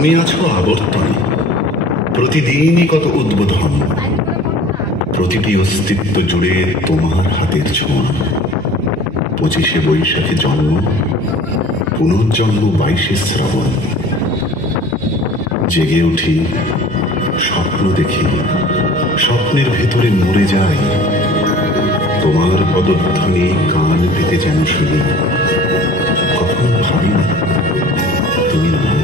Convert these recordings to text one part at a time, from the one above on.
তুমি আছো আবর্তনে, প্রতিদিনই কত উদ্বোধন, প্রতিটি অস্তিত্ব জুড়ে তোমার হাতের ছোঁয়া। 25শে বৈশাখে জন্ম, পুনর্জন্ম 22শে শ্রাবণ। জেগে উঠি, স্বপ্ন দেখি, স্বপ্নের ভেতরে মরে যাই। তোমার পদধ্বনি কান পেতে যেন শুনি, কখন ভাবি না তুমি নয়।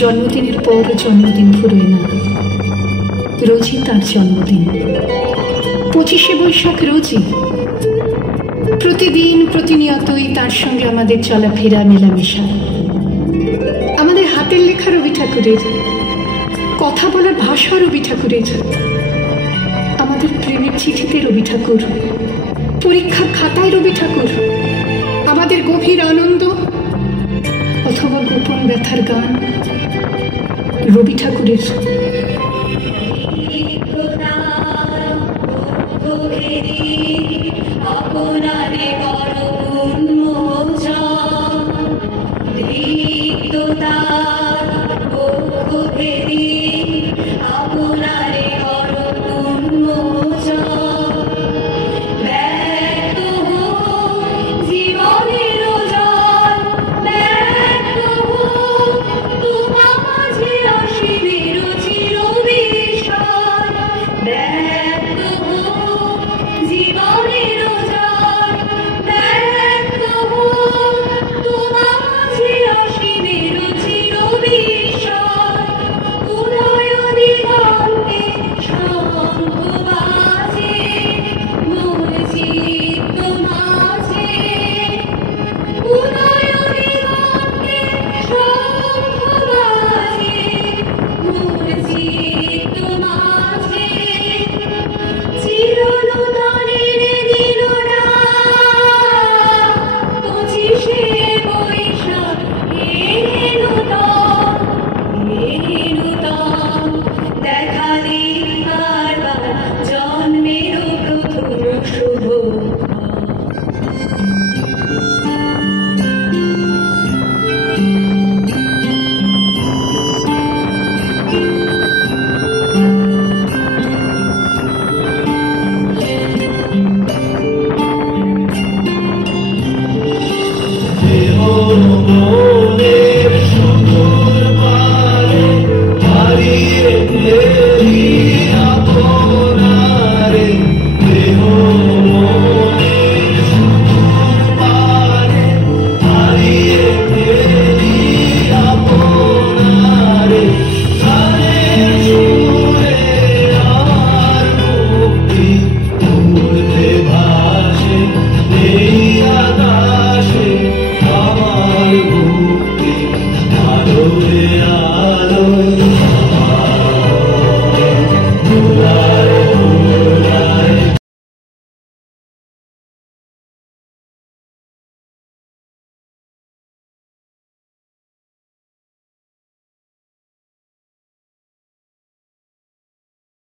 জন্মদিনের পর জন্মদিন ফুরোয় না, রোজই তার জন্মদিন। 25শে বৈশাখ রোজই, প্রতিদিন প্রতিনিয়তই তার সঙ্গে আমাদের চলাফেরা মেলামেশা। আমাদের হাতের লেখা রবি ঠাকুরের, কথা বলার ভাষা রবি ঠাকুরের, আমাদের প্রেমের চিঠিতে রবি ঠাকুর, পরীক্ষার খাতায় রবি ঠাকুর, আমাদের গভীর আনন্দ অথবা গোপন ব্যথার গান রবি ঠাকুরের।